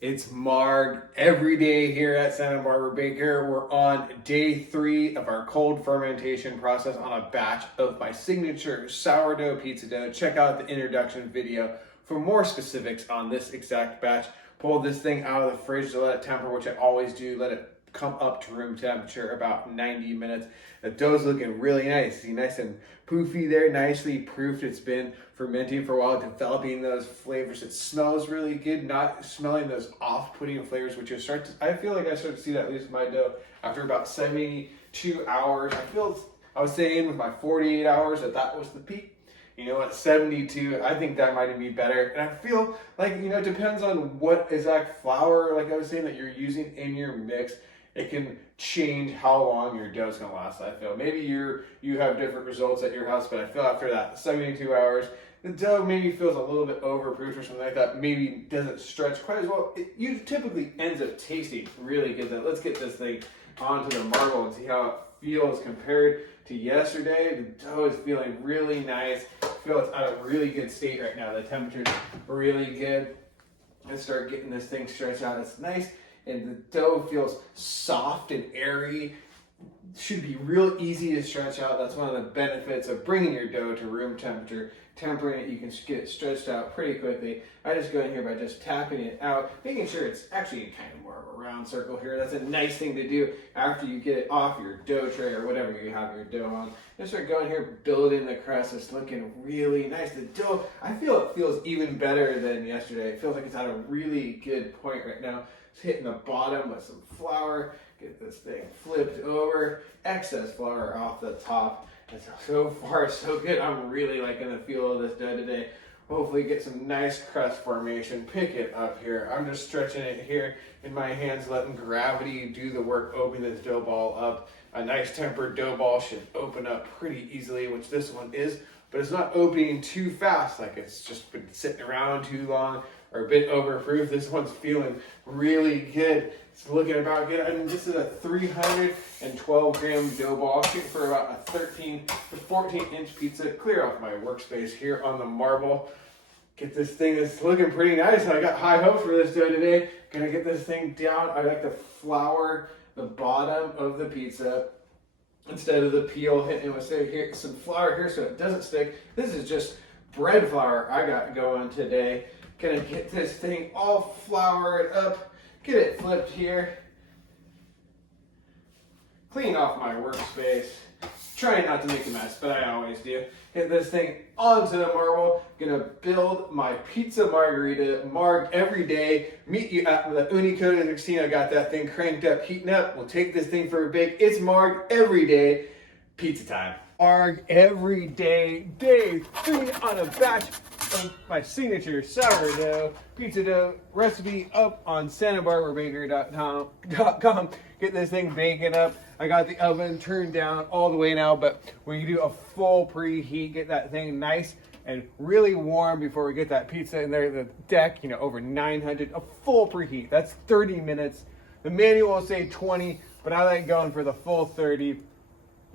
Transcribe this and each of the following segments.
It's Marg Every Day here at Santa Barbara Baker. We're on day 3 of our cold fermentation process on a batch of my signature sourdough pizza dough. Check out the introduction video for more specifics on this exact batch. Pull this thing out of the fridge to let it temper, which I always do. Let it come up to room temperature about 90 minutes. The dough's looking really nice. See, nice and poofy there, nicely proofed. It's been fermenting for a while, developing those flavors. It smells really good, not smelling those off-putting flavors, which I feel like I start to see that at least my dough after about 72 hours. I was saying with my 48 hours that was the peak. You know, at 72, I think that might be better. And I feel like, it depends on what exact flour, like I was saying, that you're using in your mix. It can change how long your dough's gonna last. I feel maybe you have different results at your house, but I feel after that 72 hours, the dough maybe feels a little bit overproofed or something like that. Maybe doesn't stretch quite as well. It typically ends up tasting really good. Though. Let's get this thing onto the marble and see how it feels compared to yesterday. The dough is feeling really nice. I feel it's at a really good state right now. The temperature's really good. Let's start getting this thing stretched out. It's nice. And the dough feels soft and airy. Should be real easy to stretch out. That's one of the benefits of bringing your dough to room temperature. Tempering it, you can get it stretched out pretty quickly. I just go in here by just tapping it out, making sure it's actually kind of more of a round circle here. That's a nice thing to do after you get it off your dough tray or whatever you have your dough on. Just start going here, building the crust. It's looking really nice. The dough, I feel it feels even better than yesterday. It feels like it's at a really good point right now. It's hitting the bottom with some flour. Get this thing flipped over. Excess flour off the top. And so far, so good. I'm really liking the feel of this dough today. Hopefully get some nice crust formation. Pick it up here. I'm just stretching it here in my hands, letting gravity do the work, opening this dough ball up. A nice tempered dough ball should open up pretty easily, which this one is, but it's not opening too fast, like it's just been sitting around too long or a bit overproof. This one's feeling really good. It's looking about good. I mean, this is a 312 gram dough ball, shooting for about a 13 to 14 inch pizza. Clear off my workspace here on the marble. Get this thing, it's looking pretty nice. I got high hopes for this dough today. Gonna get this thing down. I like to flour the bottom of the pizza instead of the peel, hitting it with some flour here so it doesn't stick. This is just bread flour I got going today. Gonna get this thing all floured up, get it flipped here, clean off my workspace, trying not to make a mess, but I always do. Get this thing onto the marble, gonna build my pizza margherita, Marg Every Day. Meet you at the Ooni Koda 16. I got that thing cranked up, heating up. We'll take this thing for a bake. It's Marg Every Day, pizza time. Marg Every Day, day 3 on a batch of my signature sourdough pizza dough recipe up on santabarbarabaker.com. Get this thing baking up. I got the oven turned down all the way now, but when you do a full preheat, get that thing nice and really warm before we get that pizza in there. The deck, over 900, a full preheat. That's 30 minutes. The manual will say 20, but I like going for the full 30.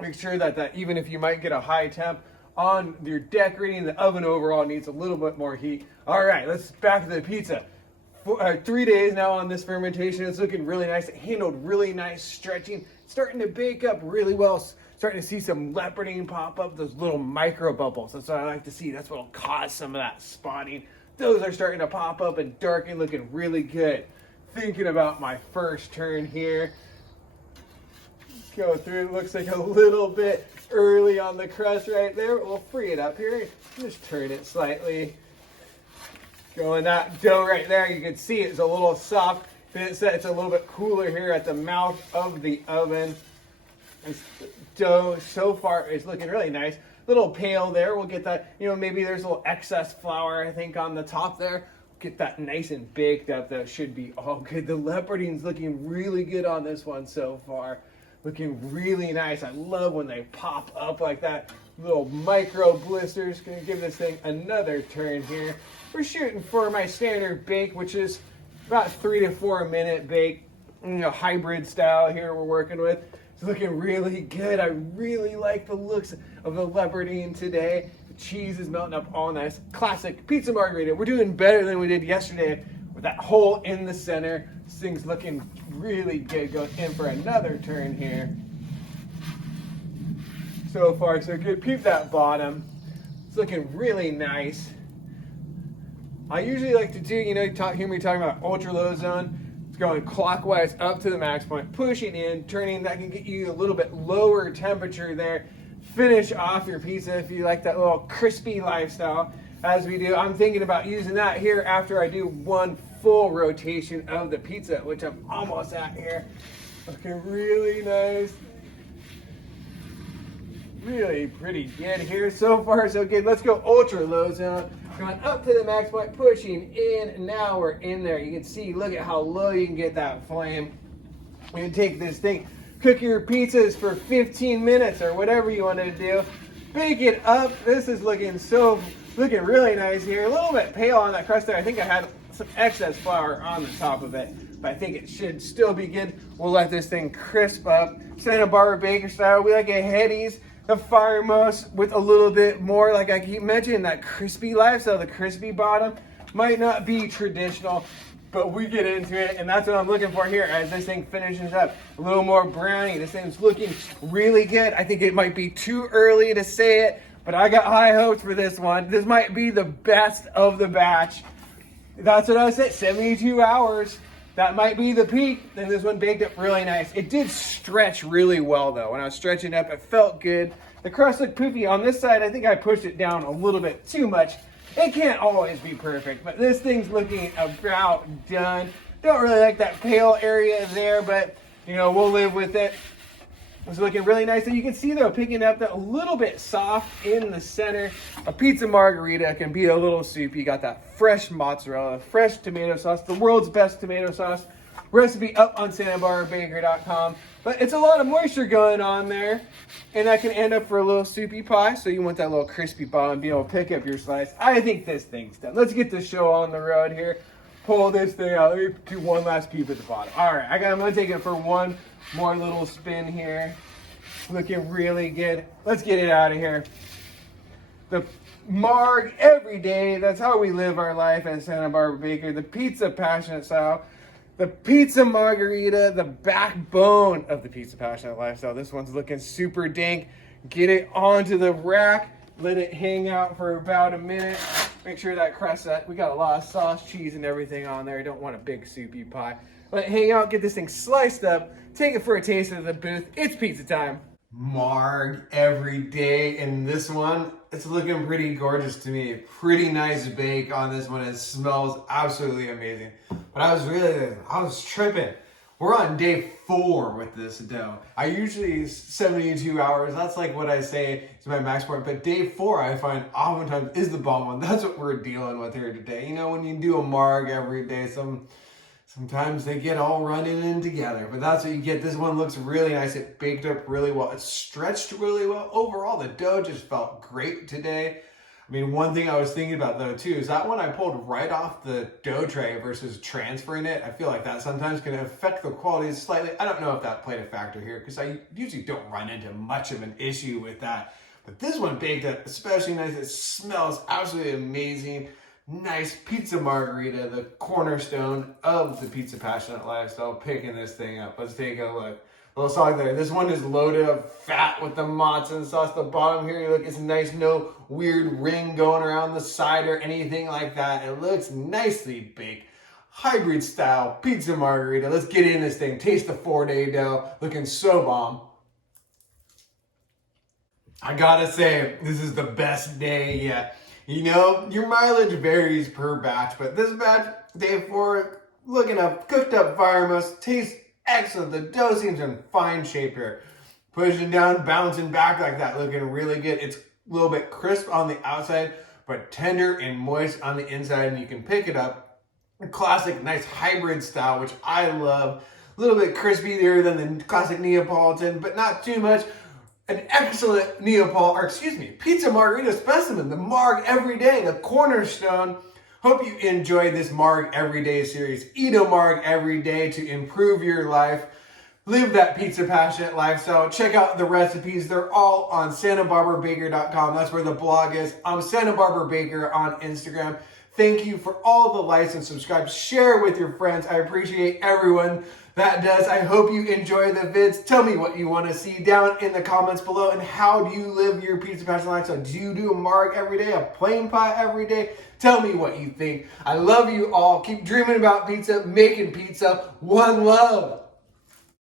Make sure that even if you might get a high temp on your decorating, the oven overall needs a little bit more heat. All right, let's back to the pizza. 3 days now on this fermentation. It's looking really nice. It handled really nice, stretching, starting to bake up really well. Starting to see some leoparding pop up, those little micro bubbles. That's what I like to see. That's what will cause some of that spotting. Those are starting to pop up and darken, looking really good. Thinking about my first turn here. Go through. It looks like a little bit early on the crust right there, but we'll free it up here. Just turn it slightly. Going that dough right there, you can see it's a little soft. It's a little bit cooler here at the mouth of the oven. This dough so far is looking really nice. Little pale there. We'll get that, maybe there's a little excess flour, I think, on the top there. Get that nice and baked up. That should be all good. The leoparding's looking really good on this one so far. Looking really nice. I love when they pop up like that. Little micro blisters. Gonna give this thing another turn here. We're shooting for my standard bake, which is about 3 to 4 minute bake. Hybrid style here we're working with. It's looking really good. I really like the looks of the leopardine today. The cheese is melting up all nice. Classic pizza margherita. We're doing better than we did yesterday. with that hole in the center. This thing's looking really good. Going in for another turn here. So far, so good. Peep that bottom. It's looking really nice. I usually like to do, hear me talking about ultra low zone. It's going clockwise up to the max point, pushing in, turning. That can get you a little bit lower temperature there. Finish off your pizza if you like that little crispy lifestyle, as we do. I'm thinking about using that here after I do one full rotation of the pizza, which I'm almost at here. Looking really nice. Really pretty good here. So far, so good. Let's go ultra low zone. Going up to the max point, pushing in. Now we're in there. You can see, look at how low you can get that flame. You can take this thing, cook your pizzas for 15 minutes or whatever you want to do. Bake it up. This is looking really nice here. A little bit pale on that crust there. I think I had some excess flour on the top of it, but I think it should still be good. We'll let this thing crisp up. Santa Barbara Baker style. We like it headies. The firemost with a little bit more, like I keep mentioning, that crispy lifestyle, the crispy bottom. Might not be traditional, but we get into it, and that's what I'm looking for here as this thing finishes up. A little more brownie. This thing's looking really good. I think it might be too early to say it, but I got high hopes for this one. This might be the best of the batch. That's what I said, 72 hours. That might be the peak. Then this one baked up really nice. It did stretch really well though. When I was stretching up, it felt good. The crust looked poofy. On this side, I think I pushed it down a little bit too much. It can't always be perfect, but this thing's looking about done. Don't really like that pale area there, but we'll live with it. It's looking really nice. And you can see though, picking up that a little bit soft in the center. A pizza margherita can be a little soupy. You got that fresh mozzarella, fresh tomato sauce, the world's best tomato sauce. Recipe up on sanibarbarabaker.com. But it's a lot of moisture going on there, and that can end up for a little soupy pie. So you want that little crispy bottom, be able to pick up your slice. I think this thing's done. Let's get the show on the road here. Pull this thing out. Let me do one last peep at the bottom. All right, I'm gonna take it for one more little spin here. Looking really good. Let's get it out of here. The Marg Every Day. That's how we live our life at Santa Barbara Baker. The pizza passionate style. The pizza margherita, the backbone of the pizza passionate lifestyle. This one's looking super dank. Get it onto the rack. Let it hang out for about a minute. Make sure that crust, we got a lot of sauce, cheese, and everything on there. You don't want a big soupy pie. Let it hang out, get this thing sliced up, take it for a taste of the booth. It's pizza time. Marg Every Day, and this one, it's looking pretty gorgeous to me. Pretty nice bake on this one. It smells absolutely amazing. But I was tripping. We're on day 4 with this dough. I usually 72 hours. That's like what I say is my max point. But day 4, I find oftentimes is the bomb one. That's what we're dealing with here today. When you do a Marg Every Day, sometimes they get all running in together. But that's what you get. This one looks really nice. It baked up really well. It stretched really well. Overall, the dough just felt great today. One thing I was thinking about though too is that when I pulled right off the dough tray versus transferring it, I feel like that sometimes can affect the quality slightly. I don't know if that played a factor here because I usually don't run into much of an issue with that. But this one baked up especially nice. It smells absolutely amazing. Nice pizza margherita, the cornerstone of the pizza passionate lifestyle. Picking this thing up. Let's take a look. A little solid there. This one is loaded up fat with the mozz and sauce. The bottom here, look, it's nice. No weird ring going around the side or anything like that. It looks nicely baked. Hybrid style pizza margherita. Let's get in this thing. Taste the 4-day dough. Looking so bomb. I gotta say, this is the best day yet. Your mileage varies per batch, but this batch, day 4, looking up, cooked up firemost, tastes excellent. The dough seems in fine shape here. Pushing down, bouncing back like that, looking really good. It's a little bit crisp on the outside, but tender and moist on the inside, and you can pick it up. A classic, nice hybrid style, which I love. A little bit crispier than the classic Neapolitan, but not too much. An excellent pizza margherita specimen, the Marg Every Day, the cornerstone. Hope you enjoyed this Marg Every Day series. Eat a Marg Every Day to improve your life. Live that pizza passionate lifestyle. Check out the recipes. They're all on sanibarbarabaker.com. That's where the blog is. I'm Santa Barbara Baker on Instagram. Thank you for all the likes and subscribes. Share with your friends. I appreciate everyone that does. I hope you enjoy the vids. Tell me what you want to see down in the comments below. And how do you live your pizza passion lifestyle? Do you do a marg every day, a plain pie every day? Tell me what you think. I love you all. Keep dreaming about pizza, making pizza. One love.